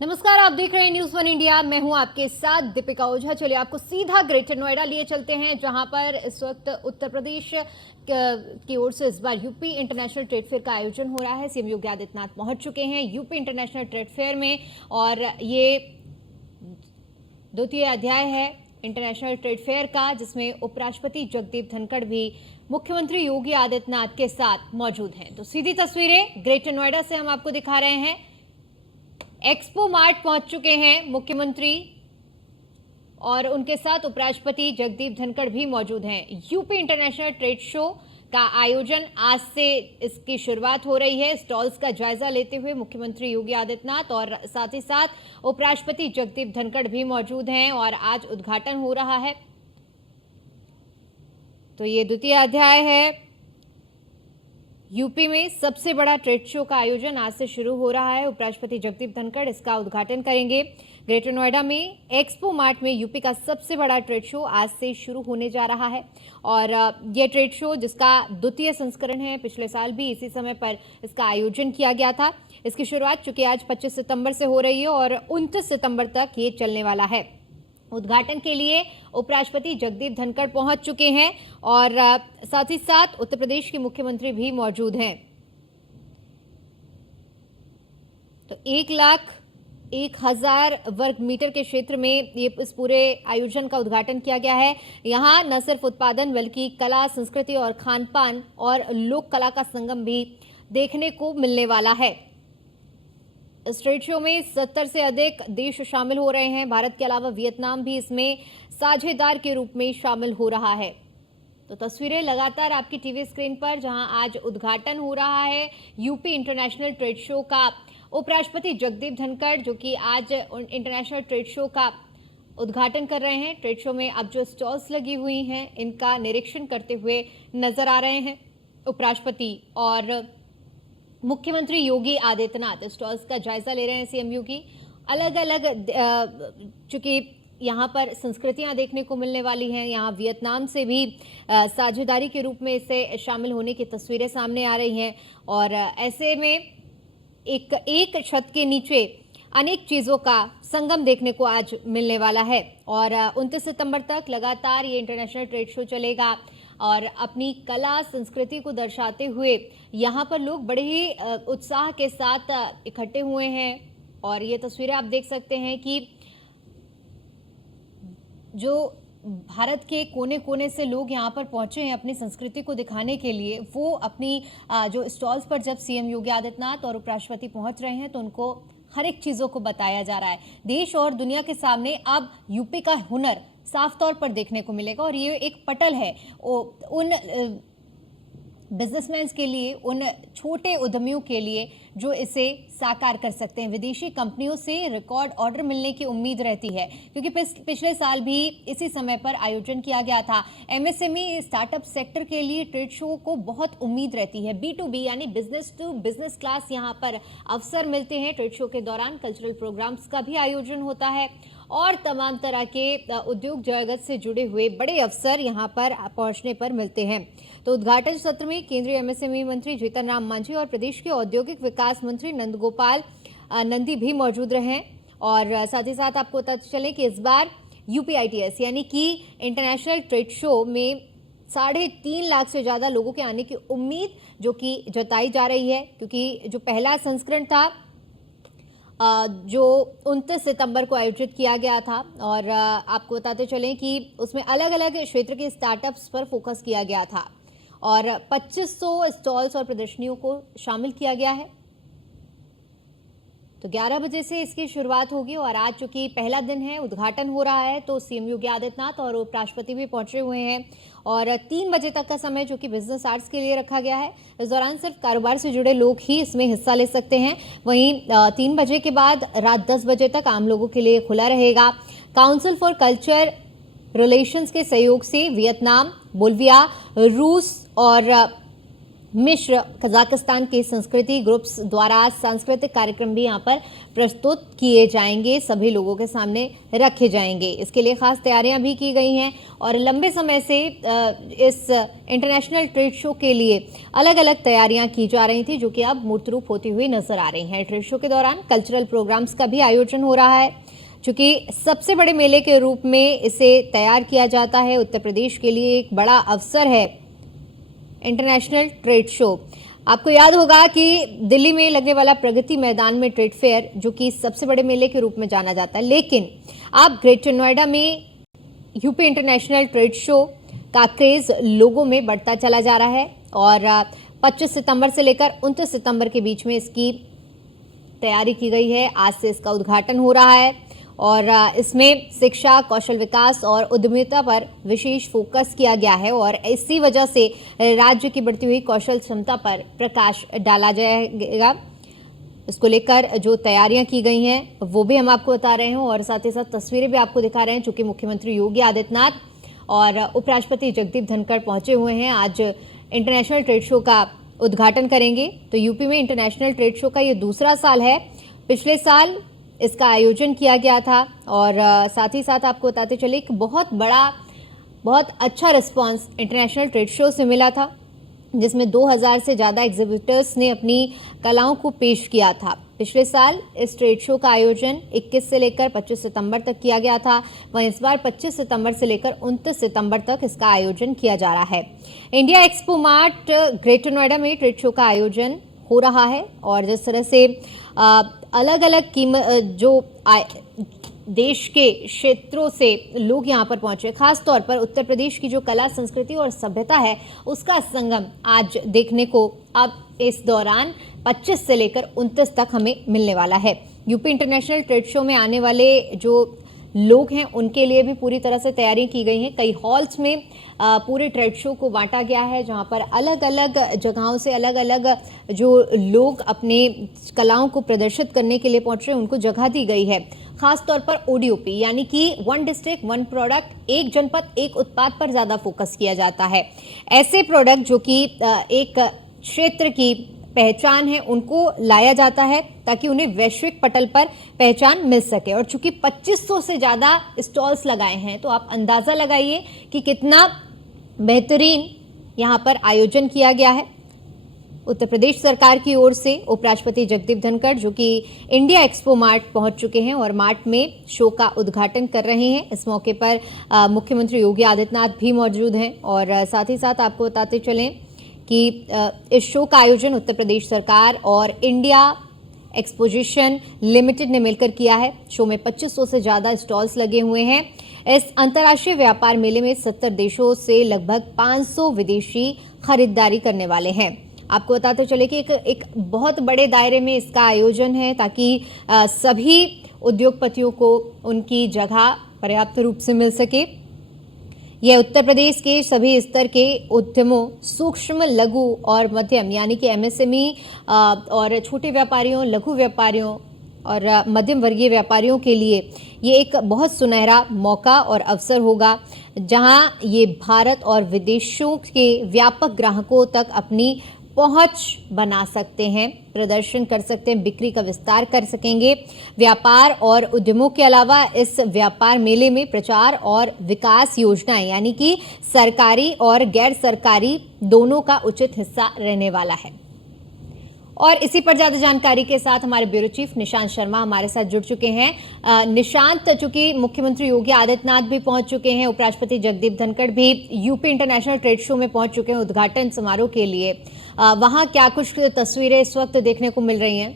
नमस्कार, आप देख रहे हैं न्यूज़ वन इंडिया। मैं हूं आपके साथ दीपिका ओझा। चलिए आपको सीधा ग्रेटर नोएडा लिए चलते हैं, जहां पर इस वक्त उत्तर प्रदेश की ओर से इस बार यूपी इंटरनेशनल ट्रेड फेयर का आयोजन हो रहा है। सीएम योगी आदित्यनाथ पहुंच चुके हैं यूपी इंटरनेशनल ट्रेड फेयर में, और ये द्वितीय अध्याय है इंटरनेशनल ट्रेड फेयर का, जिसमें उपराष्ट्रपति जगदीप धनखड़ भी मुख्यमंत्री योगी आदित्यनाथ के साथ मौजूद हैं। तो सीधी तस्वीरें ग्रेटर नोएडा से हम आपको दिखा रहे हैं। एक्सपो मार्ट पहुंच चुके हैं मुख्यमंत्री, और उनके साथ उपराष्ट्रपति जगदीप धनखड़ भी मौजूद हैं। यूपी इंटरनेशनल ट्रेड शो का आयोजन आज से इसकी शुरुआत हो रही है। स्टॉल्स का जायजा लेते हुए मुख्यमंत्री योगी आदित्यनाथ और साथ ही साथ उपराष्ट्रपति जगदीप धनखड़ भी मौजूद हैं, और आज उद्घाटन हो रहा है। तो ये द्वितीय अध्याय है। यूपी में सबसे बड़ा ट्रेड शो का आयोजन आज से शुरू हो रहा है। उपराष्ट्रपति जगदीप धनखड़ इसका उद्घाटन करेंगे। ग्रेटर नोएडा में एक्सपो मार्ट में यूपी का सबसे बड़ा ट्रेड शो आज से शुरू होने जा रहा है, और ये ट्रेड शो जिसका द्वितीय संस्करण है, पिछले साल भी इसी समय पर इसका आयोजन किया गया था। इसकी शुरुआत चूंकि आज 25 सितंबर से हो रही है और 29 सितंबर तक ये चलने वाला है। उद्घाटन के लिए उपराष्ट्रपति जगदीप धनखड़ पहुंच चुके हैं, और साथ ही साथ उत्तर प्रदेश के मुख्यमंत्री भी मौजूद हैं। तो 1,01,000 वर्ग मीटर के क्षेत्र में ये इस पूरे आयोजन का उद्घाटन किया गया है। यहाँ न सिर्फ उत्पादन बल्कि कला, संस्कृति और खान पान और लोक कला का संगम भी देखने को मिलने वाला है। इस ट्रेड शो में 70 से अधिक देश शामिल हो रहे हैं। भारत के अलावा वियतनाम भी इसमें साझेदार के रूप में शामिल हो रहा है। तो तस्वीरें लगातार आपकी टीवी स्क्रीन पर, जहां आज उद्घाटन हो रहा है यूपी इंटरनेशनल ट्रेड शो का। उपराष्ट्रपति जगदीप धनखड़ जो कि आज इंटरनेशनल ट्रेड शो का उद्घाटन कर रहे हैं। ट्रेड शो में अब जो स्टॉल्स लगी हुई हैं, इनका निरीक्षण करते हुए नजर आ रहे हैं उपराष्ट्रपति, और मुख्यमंत्री योगी आदित्यनाथ स्टॉल्स का जायजा ले रहे हैं। सीएम योगी अलग अलग, चूंकि यहाँ पर संस्कृतियां देखने को मिलने वाली हैं, यहाँ वियतनाम से भी साझेदारी के रूप में इसे शामिल होने की तस्वीरें सामने आ रही हैं, और ऐसे में एक छत के नीचे अनेक चीज़ों का संगम देखने को आज मिलने वाला है। और 29 सितंबर तक लगातार ये इंटरनेशनल ट्रेड शो चलेगा, और अपनी कला संस्कृति को दर्शाते हुए यहाँ पर लोग बड़े ही उत्साह के साथ इकट्ठे हुए हैं। और ये तस्वीरें आप देख सकते हैं कि जो भारत के कोने कोने से लोग यहाँ पर पहुंचे हैं अपनी संस्कृति को दिखाने के लिए। वो अपनी जो स्टॉल्स पर जब सीएम योगी आदित्यनाथ और उपराष्ट्रपति पहुंच रहे हैं, तो उनको हर एक चीज़ों को बताया जा रहा है। देश और दुनिया के सामने अब यूपी का हुनर साफ तौर पर देखने को मिलेगा, और ये एक पटल है उन बिजनेसमैन के लिए, उन छोटे उद्यमियों के लिए जो इसे साकार कर सकते हैं। विदेशी कंपनियों से रिकॉर्ड ऑर्डर मिलने की उम्मीद रहती है, क्योंकि पिछले साल भी इसी समय पर आयोजन किया गया था। एमएसएमई स्टार्टअप सेक्टर के लिए ट्रेड शो को बहुत उम्मीद रहती है। B2B यानी बिजनेस टू बिजनेस क्लास यहाँ पर अवसर मिलते हैं। ट्रेड शो के दौरान कल्चरल प्रोग्राम्स का भी आयोजन होता है, और तमाम तरह के उद्योग जगत से जुड़े हुए बड़े अवसर यहाँ पर पहुँचने पर मिलते हैं। तो उद्घाटन सत्र में केंद्रीय एमएसएमई मंत्री जीतन राम मांझी और प्रदेश के औद्योगिक विकास मंत्री नंदगोपाल नंदी भी मौजूद रहे। और साथ ही साथ आपको पता चले कि इस बार यूपीआईटीएस यानी कि इंटरनेशनल ट्रेड शो में 3.5 लाख से ज़्यादा लोगों के आने की उम्मीद जो कि जताई जा रही है, क्योंकि जो पहला संस्करण था जो 29 सितंबर को आयोजित किया गया था, और आपको बताते चलें कि उसमें अलग अलग क्षेत्र के स्टार्टअप्स पर फोकस किया गया था, और 2500 स्टॉल्स और प्रदर्शनियों को शामिल किया गया है। तो 11 बजे से इसकी शुरुआत होगी, और आज चूंकि पहला दिन है, उद्घाटन हो रहा है, तो सीएम योगी आदित्यनाथ और उपराष्ट्रपति भी पहुंचे हुए हैं, और 3 बजे तक का समय जो कि बिजनेस आवर्स के लिए रखा गया है। इस दौरान सिर्फ कारोबार से जुड़े लोग ही इसमें हिस्सा ले सकते हैं। वहीं 3 बजे के बाद रात 10 बजे तक आम लोगों के लिए खुला रहेगा। काउंसिल फॉर कल्चर रिलेशंस के सहयोग से वियतनाम, बोल्विया, रूस और मिश्र कजाकिस्तान के संस्कृति ग्रुप्स द्वारा सांस्कृतिक कार्यक्रम भी यहाँ पर प्रस्तुत किए जाएंगे, सभी लोगों के सामने रखे जाएंगे। इसके लिए खास तैयारियां भी की गई हैं और लंबे समय से इस इंटरनेशनल ट्रेड शो के लिए अलग अलग तैयारियां की जा रही थी, जो कि अब मूर्त रूप होती हुई नजर आ रही हैं। ट्रेड शो के दौरान कल्चरल प्रोग्राम्स का भी आयोजन हो रहा है, चूंकि सबसे बड़े मेले के रूप में इसे तैयार किया जाता है। उत्तर प्रदेश के लिए एक बड़ा अवसर है इंटरनेशनल ट्रेड शो। आपको याद होगा कि दिल्ली में लगने वाला प्रगति मैदान में ट्रेड फेयर, जो कि सबसे बड़े मेले के रूप में जाना जाता है, लेकिन अब ग्रेटर नोएडा में यूपी इंटरनेशनल ट्रेड शो का क्रेज लोगों में बढ़ता चला जा रहा है और 25 सितंबर से लेकर 29 सितंबर के बीच में इसकी तैयारी की गई है। आज से इसका उद्घाटन हो रहा है और इसमें शिक्षा, कौशल विकास और उद्यमिता पर विशेष फोकस किया गया है और इसी वजह से राज्य की बढ़ती हुई कौशल क्षमता पर प्रकाश डाला जाएगा। इसको लेकर जो तैयारियां की गई हैं वो भी हम आपको बता रहे हैं और साथ ही साथ तस्वीरें भी आपको दिखा रहे हैं, चूंकि मुख्यमंत्री योगी आदित्यनाथ और उपराष्ट्रपति जगदीप धनखड़ पहुंचे हुए हैं। आज इंटरनेशनल ट्रेड शो का उद्घाटन करेंगे। तो यूपी में इंटरनेशनल ट्रेड शो का ये दूसरा साल है। पिछले साल इसका आयोजन किया गया था और साथ ही साथ आपको बताते चले कि बहुत अच्छा रिस्पांस इंटरनेशनल ट्रेड शो से मिला था, जिसमें 2000 से ज़्यादा एग्जिबिटर्स ने अपनी कलाओं को पेश किया था। पिछले साल इस ट्रेड शो का आयोजन 21 से लेकर 25 सितंबर तक किया गया था, वहीं इस बार 25 सितंबर से लेकर 29 सितंबर तक इसका आयोजन किया जा रहा है। India expo mart greater Noida में ट्रेड शो का आयोजन हो रहा है और जिस तरह से अलग अलग देश के क्षेत्रों से लोग यहाँ पर पहुंचे, खास तौर पर उत्तर प्रदेश की जो कला, संस्कृति और सभ्यता है उसका संगम आज देखने को अब इस दौरान 25 से लेकर 29 तक हमें मिलने वाला है। यूपी इंटरनेशनल ट्रेड शो में आने वाले जो लोग हैं उनके लिए भी पूरी तरह से तैयारी की गई है। कई हॉल्स में पूरे ट्रेड शो को बांटा गया है, जहां पर अलग अलग जगहों से अलग अलग जो लोग अपने कलाओं को प्रदर्शित करने के लिए पहुंच रहे हैं उनको जगह दी गई है। खास तौर पर ओडीओपी यानी कि वन डिस्ट्रिक्ट वन प्रोडक्ट, एक जनपद एक उत्पाद पर ज़्यादा फोकस किया जाता है। ऐसे प्रोडक्ट जो कि एक क्षेत्र की पहचान है उनको लाया जाता है ताकि उन्हें वैश्विक पटल पर पहचान मिल सके। और चूंकि 2500 से ज़्यादा स्टॉल्स लगाए हैं तो आप अंदाज़ा लगाइए कि कितना बेहतरीन यहाँ पर आयोजन किया गया है। उत्तर प्रदेश सरकार की ओर से उपराष्ट्रपति जगदीप धनखड़ जो कि इंडिया एक्सपो मार्ट पहुंच चुके हैं और मार्ट में शो का उद्घाटन कर रहे हैं। इस मौके पर मुख्यमंत्री योगी आदित्यनाथ भी मौजूद हैं और साथ ही साथ आपको बताते चलें कि इस शो का आयोजन उत्तर प्रदेश सरकार और इंडिया एक्सपोजिशन लिमिटेड ने मिलकर किया है। शो में 2500 से ज़्यादा स्टॉल्स लगे हुए हैं। इस अंतर्राष्ट्रीय व्यापार मेले में 70 देशों से लगभग 500 विदेशी खरीदारी करने वाले हैं। आपको बताते चले कि एक बहुत बड़े दायरे में इसका आयोजन है ताकि सभी उद्योगपतियों को उनकी जगह पर्याप्त रूप से मिल सके। यह उत्तर प्रदेश के सभी स्तर के उद्यमों, सूक्ष्म, लघु और मध्यम यानी कि एमएसएमई और छोटे व्यापारियों, लघु व्यापारियों और मध्यम वर्गीय व्यापारियों के लिए ये एक बहुत सुनहरा मौका और अवसर होगा, जहां ये भारत और विदेशों के व्यापक ग्राहकों तक अपनी पहुंच बना सकते हैं, प्रदर्शन कर सकते हैं, बिक्री का विस्तार कर सकेंगे। व्यापार और उद्यमों के अलावा इस व्यापार मेले में प्रचार और विकास योजनाएं यानी कि सरकारी और गैर सरकारी दोनों का उचित हिस्सा रहने वाला है। और इसी पर ज्यादा जानकारी के साथ हमारे ब्यूरो चीफ निशांत शर्मा हमारे साथ जुड़ चुके हैं। निशांत, चूंकि मुख्यमंत्री योगी आदित्यनाथ भी पहुंच चुके हैं, उपराष्ट्रपति जगदीप धनखड़ भी यूपी इंटरनेशनल ट्रेड शो में पहुंच चुके हैं उद्घाटन समारोह के लिए, वहां क्या कुछ तस्वीरें इस वक्त देखने को मिल रही हैं?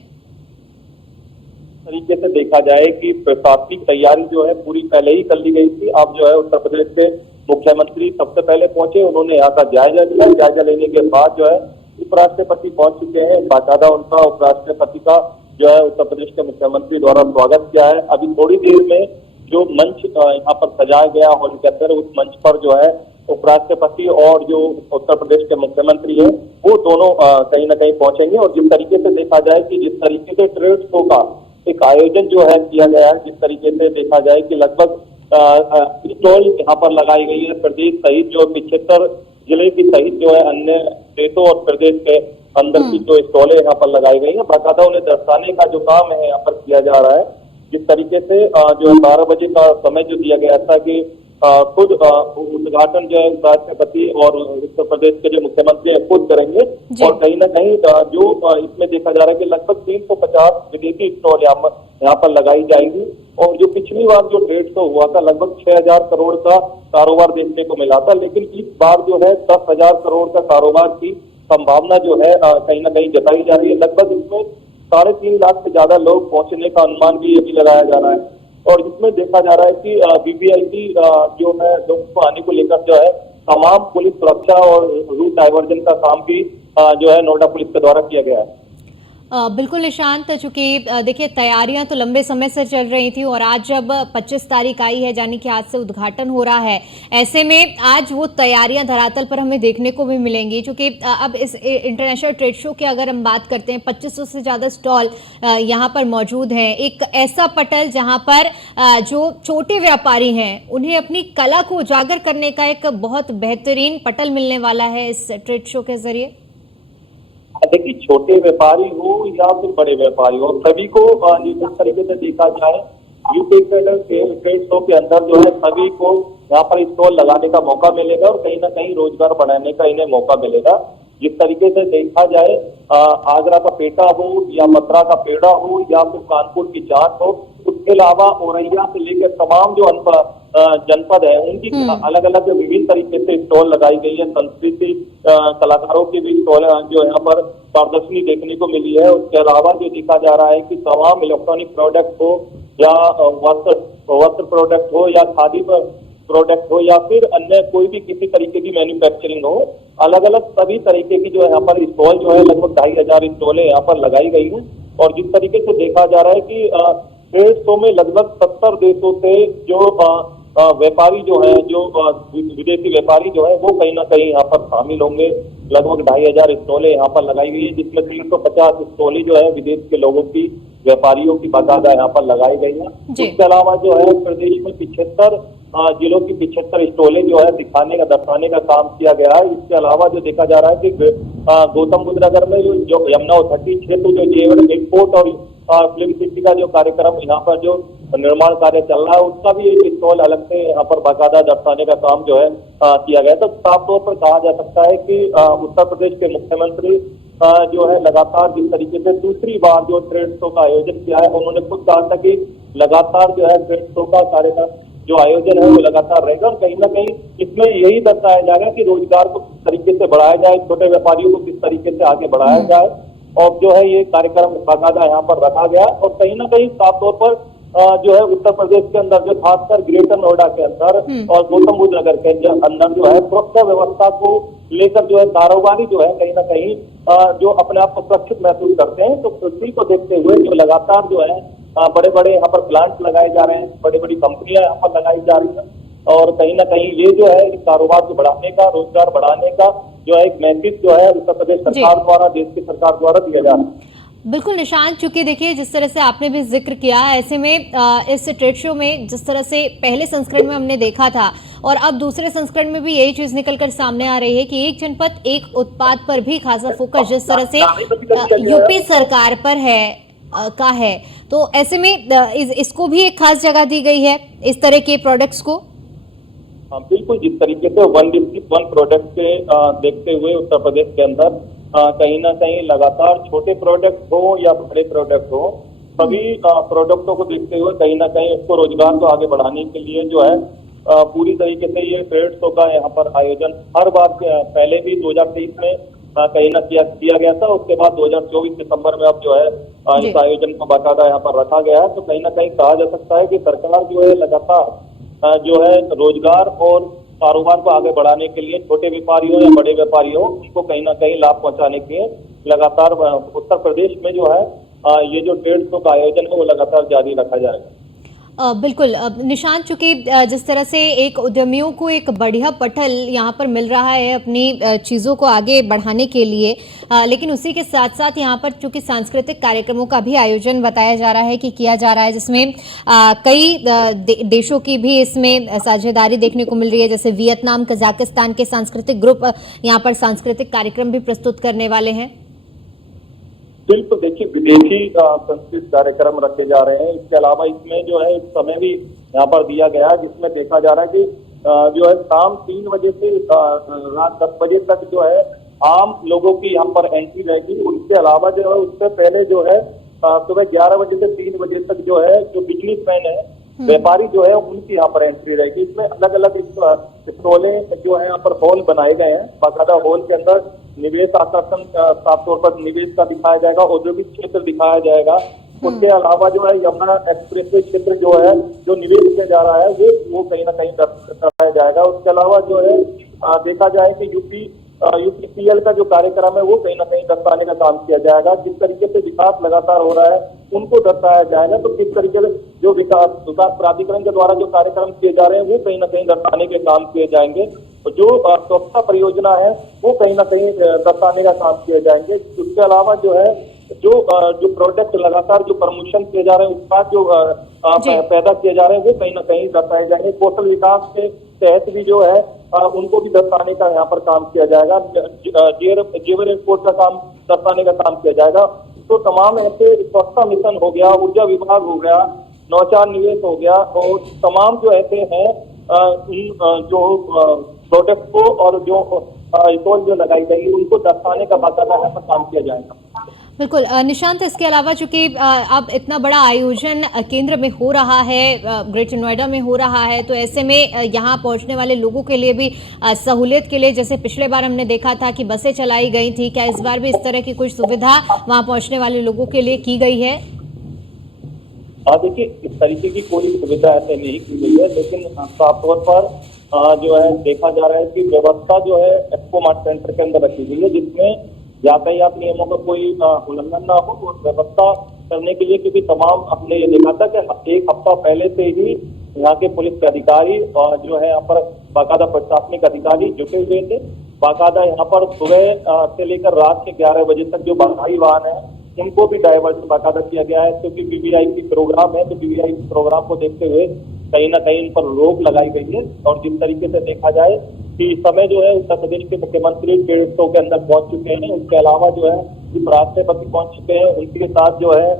तरीके से देखा जाए कि प्रशासनिक तैयारी जो है पूरी पहले ही कर ली गई थी। अब जो है उत्तर प्रदेश के मुख्यमंत्री सबसे पहले पहुंचे, उन्होंने यहाँ का जायजा लिया। जायजा लेने के बाद जो है उपराष्ट्रपति पहुंच चुके हैं। बाकायदा उनका उपराष्ट्रपति का जो है उत्तर प्रदेश के मुख्यमंत्री द्वारा स्वागत किया है। अभी थोड़ी देर में जो मंच यहाँ पर सजाया गया हॉल के अंदर, उस मंच पर जो है उपराष्ट्रपति और जो उत्तर प्रदेश के मुख्यमंत्री है वो दोनों कहीं ना कहीं पहुंचेंगे। और जिस तरीके से देखा जाए कि जिस तरीके से ट्रेड शो का एक आयोजन जो है किया गया है, जिस तरीके से देखा जाए कि लगभग स्टॉल यहाँ पर लगाई गई है। प्रदेश सहित जो 75 जिले की सहित जो है अन्य देशों और प्रदेश के अंदर की जो स्टॉलें यहाँ पर लगाई गई हैं, बाकायदा उन्हें दर्शाने का जो काम है यहाँ पर किया जा रहा है। जिस तरीके से जो है 12 बजे का समय जो दिया गया था कि खुद उद्घाटन जो है राष्ट्रपति और उत्तर प्रदेश के जो मुख्यमंत्री है खुद करेंगे, और कहीं ना कहीं जो इसमें देखा जा रहा है कि लगभग 350 विदेशी स्टॉल यहाँ पर लगाई जाएगी। और जो पिछली बार जो ट्रेड शो हुआ था लगभग 6000 करोड़ का कारोबार देखने को मिला था, लेकिन इस बार जो है 10,000 करोड़ का कारोबार की संभावना जो है कहीं ना कहीं जताई जा रही है। लगभग इसमें 3.5 लाख से ज्यादा लोग पहुंचने का अनुमान भी ये भी लगाया जा रहा है। और इसमें देखा जा रहा है कि वीवीआईपी जो है लोगों को आने को लेकर जो है तमाम पुलिस सुरक्षा और रूट डाइवर्जन का काम भी जो है नोएडा पुलिस के द्वारा किया गया है। बिल्कुल निशांत, चूंकि देखिए तैयारियां तो लंबे समय से चल रही थी और आज जब 25 तारीख आई है यानी कि आज से उद्घाटन हो रहा है, ऐसे में आज वो तैयारियां धरातल पर हमें देखने को भी मिलेंगी। चूंकि अब इस इंटरनेशनल ट्रेड शो की अगर हम बात करते हैं 2500 से ज़्यादा स्टॉल यहाँ पर मौजूद हैं। एक ऐसा पटल जहाँ पर जो छोटे व्यापारी हैं उन्हें अपनी कला को उजागर करने का एक बहुत बेहतरीन पटल मिलने वाला है इस ट्रेड शो के जरिए। देखिए, छोटे व्यापारी हो या फिर बड़े व्यापारी हो, सभी को जिस तरीके से देखा जाए यूपी ट्रेड शो के अंदर जो है सभी को यहाँ पर स्टॉल लगाने का मौका मिलेगा और कहीं ना कहीं रोजगार बढ़ाने का इन्हें मौका मिलेगा। जिस तरीके से देखा जाए आगरा का पेठा हो या मथुरा का पेड़ा हो या फिर कानपुर की चाट हो, उसके अलावा औरैया से लेकर तमाम जो जनपद है उनकी अलग अलग विभिन्न तरीके से स्टॉल लगाई गई है। संस्कृति कलाकारों की भी स्टॉल जो यहाँ पर प्रदर्शनी देखने को मिली है। उसके अलावा जो देखा जा रहा है कि तमाम इलेक्ट्रॉनिक प्रोडक्ट हो या वस्त्र प्रोडक्ट हो या खादी प्रोडक्ट हो या फिर अन्य कोई भी किसी तरीके की मैन्युफैक्चरिंग हो, अलग अलग सभी तरीके की जो है यहाँ पर स्टॉल जो है लगभग 2500 स्टॉलें यहाँ पर लगाई गई है। और जिस तरीके से देखा जा रहा है कि ट्रेड शो में लगभग 70 देशों से जो व्यापारी जो है जो विदेशी व्यापारी जो है वो कहीं ना कहीं यहाँ पर शामिल होंगे। लगभग 2500 स्टॉलें यहाँ पर लगाई गई है, जिसमें 350 स्टॉलें जो है विदेश के लोगों की व्यापारियों की बाकायदा यहाँ पर लगाई गई है। इसके अलावा जो है प्रदेश में 75 जिलों की 75 स्टॉलें जो है दिखाने का दर्शाने का काम किया गया है। इसके अलावा जो देखा जा रहा है कि गौतम बुद्ध नगर में जो यमुना अथॉरिटी क्षेत्र जो जेवन एयरपोर्ट और फिल्म सिटी का जो कार्यक्रम यहाँ पर जो निर्माण कार्य चल रहा है उसका भी एक स्टॉल अलग से यहाँ पर बाकायदा दर्शाने का काम जो है किया गया। तो साफ तौर पर कहा जा सकता है कि उत्तर प्रदेश के मुख्यमंत्री जो है लगातार जिस तरीके से दूसरी बार जो ट्रेड शो का आयोजन किया है, उन्होंने खुद कहा था कि लगातार जो है ट्रेड शो का कार्यक्रम जो आयोजन है वो लगातार रहेगा और कहीं ना कहीं इसमें यही दर्शाया जाएगा कि रोजगार को किस तरीके से बढ़ाया जाए, छोटे व्यापारियों को किस तरीके से आगे बढ़ाया जाए। और जो है ये कार्यक्रम बाकायदा यहाँ पर रखा गया और कहीं ना कहीं साफ तौर पर जो है उत्तर प्रदेश के अंदर जो खासकर ग्रेटर नोएडा के अंदर और गौतम बुद्ध नगर के अंदर जो है सुरक्षा व्यवस्था को लेकर जो है कारोबारी जो है कहीं ना कहीं जो अपने आप को सुरक्षित महसूस करते हैं। तो उसी को देखते हुए जो लगातार जो है बड़े बड़े यहाँ पर प्लांट लगाए जा रहे हैं, बड़ी बड़ी कंपनियां यहाँ पर लगाई जा रही हैं और कहीं ना कहीं ये जो है इस कारोबार को बढ़ाने का, रोजगार बढ़ाने का जो है एक मैसेज जो है उत्तर प्रदेश सरकार द्वारा, देश की सरकार द्वारा दिया जा रहा है। बिल्कुल निशांत, चूंकि देखिए जिस तरह से आपने भी जिक्र किया, ऐसे में इस ट्रेड शो में जिस तरह से पहले संस्करण में हमने देखा था और अब दूसरे संस्करण में भी यही चीज निकलकर सामने आ रही है कि एक जनपद एक उत्पाद पर भी खासा फोकस जिस तरह से यूपी सरकार पर है, तो ऐसे में इसको भी एक खास जगह दी गई है इस तरह के प्रोडक्ट्स को। बिल्कुल, जिस तरीके से 1 डिस्ट्रिक्ट 1 प्रोडक्ट के देखते हुए उत्तर प्रदेश के अंदर कहीं ना कहीं लगातार छोटे प्रोडक्ट हो या बड़े प्रोडक्ट हो, सभी प्रोडक्टों को देखते हुए कहीं ना कहीं उसको रोजगार को आगे बढ़ाने के लिए जो है पूरी तरीके से ये ट्रेड शो का यहाँ पर आयोजन हर बार पहले भी 2023 में कहीं ना किया गया था। उसके बाद 2024 दिसंबर में अब जो है इस आयोजन को बाकायदा यहाँ पर रखा गया है। तो कहीं ना कहीं कहा जा सकता है कि सरकार जो है लगातार जो है रोजगार और कारोबार को आगे बढ़ाने के लिए छोटे व्यापारियों या बड़े व्यापारियों उनको कहीं ना कहीं लाभ पहुंचाने के लिए लगातार उत्तर प्रदेश में जो है ये जो ट्रेड शो का आयोजन है वो लगातार जारी रखा जाएगा। बिल्कुल निशांत, चूंकि जिस तरह से एक उद्यमियों को एक बढ़िया पटल यहाँ पर मिल रहा है अपनी चीज़ों को आगे बढ़ाने के लिए, लेकिन उसी के साथ साथ यहाँ पर चूंकि सांस्कृतिक कार्यक्रमों का भी आयोजन बताया जा रहा है कि किया जा रहा है, जिसमें कई देशों की भी इसमें साझेदारी देखने को मिल रही है, जैसे वियतनाम, कजाकिस्तान के सांस्कृतिक ग्रुप यहाँ पर सांस्कृतिक कार्यक्रम भी प्रस्तुत करने वाले हैं। बिल्कुल, देखिए विदेशी संस्कृत कार्यक्रम रखे जा रहे हैं। इसके अलावा इसमें जो है समय भी यहाँ पर दिया गया है, जिसमें देखा जा रहा है कि जो है शाम 3 बजे से रात 10 बजे तक जो है आम लोगों की यहाँ पर एंट्री रहेगी। उसके अलावा जो है उससे पहले जो है सुबह 11 बजे से 3 बजे तक जो है जो बिजनेसमैन है, व्यापारी जो है उनकी यहाँ पर एंट्री रहेगी। इसमें अलग अलग स्टॉलें जो है यहाँ पर हॉल बनाए गए हैं। बाकायदा हॉल के अंदर निवेश आकर्षण साफ तौर पर निवेश का दिखाया जाएगा, औद्योगिक क्षेत्र दिखाया जाएगा। उसके अलावा जो है यमुना एक्सप्रेसवे क्षेत्र जो है जो निवेश किया जा रहा है वो कहीं ना कहीं दर्शाया जाएगा। उसके अलावा जो है देखा जाए कि यूपीपीएल का जो कार्यक्रम है वो कहीं ना कहीं दर्शाने का काम किया जाएगा। जिस तरीके से विकास लगातार हो रहा है उनको दर्शाया जाएगा। तो किस तरीके से जो विकास प्राधिकरण के द्वारा जो कार्यक्रम किए जा रहे हैं वो कहीं ना कहीं दर्शाने के काम किए जाएंगे। जो स्वच्छता परियोजना है वो कहीं ना कहीं दर्शाने का काम किए जाएंगे। उसके अलावा जो है जो प्रोडक्ट लगातार जो प्रमोशन किए जा रहे हैं, उत्पाद जो पैदा किए जा रहे हैं वो कहीं ना कहीं दर्शाए जाएंगे। कौशल विकास के तहत भी जो है उनको भी दर्शाने का यहाँ पर काम किया जाएगा। जेवर एक्सपोर्ट का काम दर्शाने का काम किया जाएगा। तो तमाम ऐसे स्वच्छता मिशन हो गया, ऊर्जा विभाग हो गया, नौचार निवेश हो गया, और तमाम जो ऐसे हैं जो प्रोडक्ट को और जो स्टॉल जो लगाई गई उनको दर्शाने का बाकायदा यहाँ पर काम किया जाएगा। बिल्कुल निशांत, इसके अलावा चूंकि अब इतना बड़ा आयोजन केंद्र में हो रहा है, ग्रेटर नोएडा में हो रहा है, तो ऐसे में यहाँ पहुँचने वाले लोगों के लिए भी सहूलियत के लिए, जैसे पिछले बार हमने देखा था कि बसें चलाई गई थी, क्या इस बार भी इस तरह की कुछ सुविधा वहाँ पहुँचने वाले लोगों के लिए की गई है? देखिए इस तरीके की कोई सुविधा ऐसे नहीं की गई है, लेकिन साफ तौर पर जो है देखा जा रहा है कि व्यवस्था जो है एक्सपो मार्ट सेंटर के अंदर रखी गई है, जिसमें यातायात नियमों का कोई उल्लंघन ना हो। और व्यवस्था करने के लिए, क्योंकि तमाम हमने ये देखा था कि एक हफ्ता पहले से ही यहाँ के पुलिस के अधिकारी और जो है यहाँ पर बाकायदा प्रशासनिक अधिकारी जुटे हुए थे। बाकायदा यहाँ पर सुबह से लेकर रात के 11 बजे तक जो बधाई वाहन है उनको भी डायवर्ट बाकायदा किया गया है, क्योंकि वीवीआईपी प्रोग्राम है। तो वीवीआईपी प्रोग्राम को देखते हुए कहीं ना कहीं इन पर रोक लगाई गई है। और जिस तरीके से देखा जाए कि इस समय जो है उत्तर प्रदेश के मुख्यमंत्री 150 के अंदर पहुंच चुके हैं। उसके अलावा जो है उपराष्ट्रपति पहुंच चुके हैं, उनके साथ जो है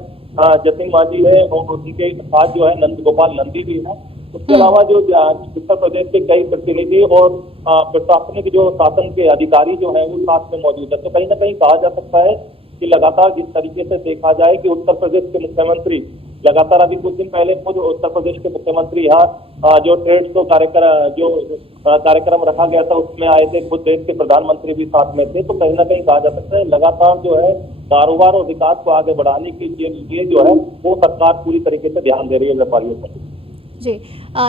जतिन मांझी है, और उनके साथ जो है नंद गोपाल नंदी भी है। उसके अलावा जो उत्तर प्रदेश के कई प्रतिनिधि और प्रशासनिक जो शासन के अधिकारी जो है वो साथ में मौजूद है। तो कहीं ना कहीं कहा जा सकता है कि लगातार जिस तरीके से देखा जाए कि उत्तर प्रदेश के मुख्यमंत्री लगातार, अभी कुछ दिन पहले खुद उत्तर प्रदेश के मुख्यमंत्री यहाँ जो ट्रेड शो कार्यक्रम रखा गया था उसमें आए थे, खुद देश के प्रधानमंत्री भी साथ में थे। तो कहीं ना कहीं कहा जा सकता है लगातार जो है कारोबार और विकास को आगे बढ़ाने के लिए जो है वो सरकार पूरी तरीके से ध्यान दे रही है व्यापारियों पर। जी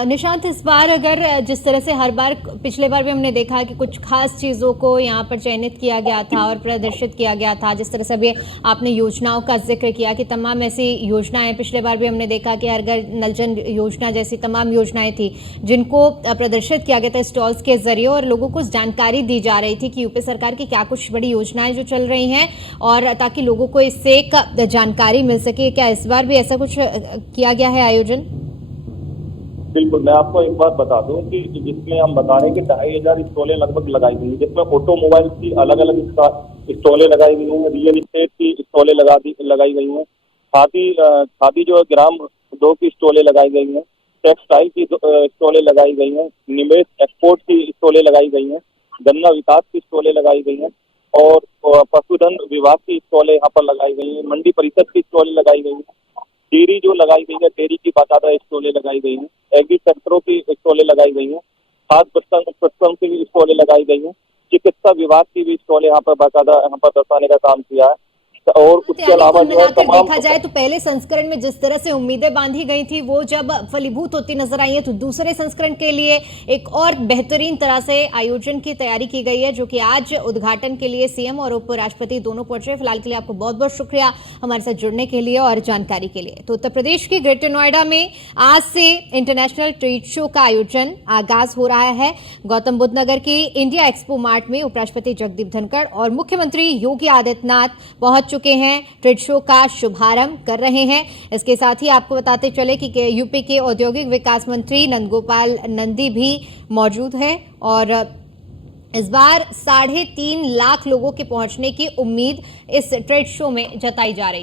निशांत, इस बार अगर जिस तरह से हर बार पिछले बार भी हमने देखा कि कुछ खास चीज़ों को यहाँ पर चयनित किया गया था और प्रदर्शित किया गया था, जिस तरह से भी आपने योजनाओं का जिक्र किया कि तमाम ऐसी योजनाएं, पिछले बार भी हमने देखा कि हर घर नल जल योजना जैसी तमाम योजनाएं थी जिनको प्रदर्शित किया गया था स्टॉल्स के जरिए, और लोगों को जानकारी दी जा रही थी कि यूपी सरकार की क्या कुछ बड़ी योजनाएं जो चल रही हैं, और ताकि लोगों को इससे एक जानकारी मिल सके। क्या इस बार भी ऐसा कुछ किया गया है आयोजन? बिल्कुल, मैं आपको एक बात बता दूं कि जिसमें हम बता रहे हैं कि 2500 स्टॉलें लगभग लगाई गई हैं, जिसमें ऑटोमोबाइल की अलग अलग स्टॉलें लगाई गई हैं, रियल इस्टेट की स्टॉलें लगाई गई हैं, खादी जो है ग्राम उद्योग की स्टॉलें लगाई गई हैं, टेक्सटाइल की स्टॉलें लगाई गई हैं, निवेश एक्सपोर्ट की स्टॉलें लगाई गई हैं, गन्ना विकास की स्टॉलें लगाई गई हैं, और पशुधन विभाग की स्टॉलें यहाँ पर लगाई गई हैं, मंडी परिषद की स्टॉलें लगाई गई हैं, डेयरी जो लगाई गई है, डेयरी की बाकायदा स्टॉलें लगाई गई हैं, एग्री सेक्टरों की स्टॉलें लगाई गई हैं, खाद्य प्रसंस्करण की भी स्टॉलें लगाई गई हैं, चिकित्सा विभाग की भी स्टॉलें यहाँ पर बाकायदा यहाँ पर दर्शाने का काम किया है। और उसके यानी अलावा कुल जो है मिलाकर तमाम देखा जाए तो पहले संस्करण में जिस तरह से उम्मीदें बांधी गई थी वो जब फलीभूत होती नजर आई है, तो दूसरे संस्करण के लिए एक और बेहतरीन तरह से आयोजन की तैयारी की गई है, जो कि आज उद्घाटन के लिए सीएम और उपराष्ट्रपति दोनों पहुंचे। फिलहाल के लिए आपको बहुत बहुत शुक्रिया हमारे साथ जुड़ने के लिए और जानकारी के लिए। तो उत्तर प्रदेश के ग्रेटर नोएडा में आज से इंटरनेशनल ट्रेड शो का आयोजन आगाज हो रहा है। गौतम बुद्ध नगर के इंडिया एक्सपो मार्ट में उपराष्ट्रपति जगदीप धनखड़ और मुख्यमंत्री योगी आदित्यनाथ पहुंच चुके हैं, ट्रेड शो का शुभारंभ कर रहे हैं। इसके साथ ही आपको बताते चले कि यूपी के औद्योगिक विकास मंत्री नंदगोपाल नंदी भी मौजूद हैं और इस बार 3.5 लाख लोगों के पहुंचने की उम्मीद इस ट्रेड शो में जताई जा रही है।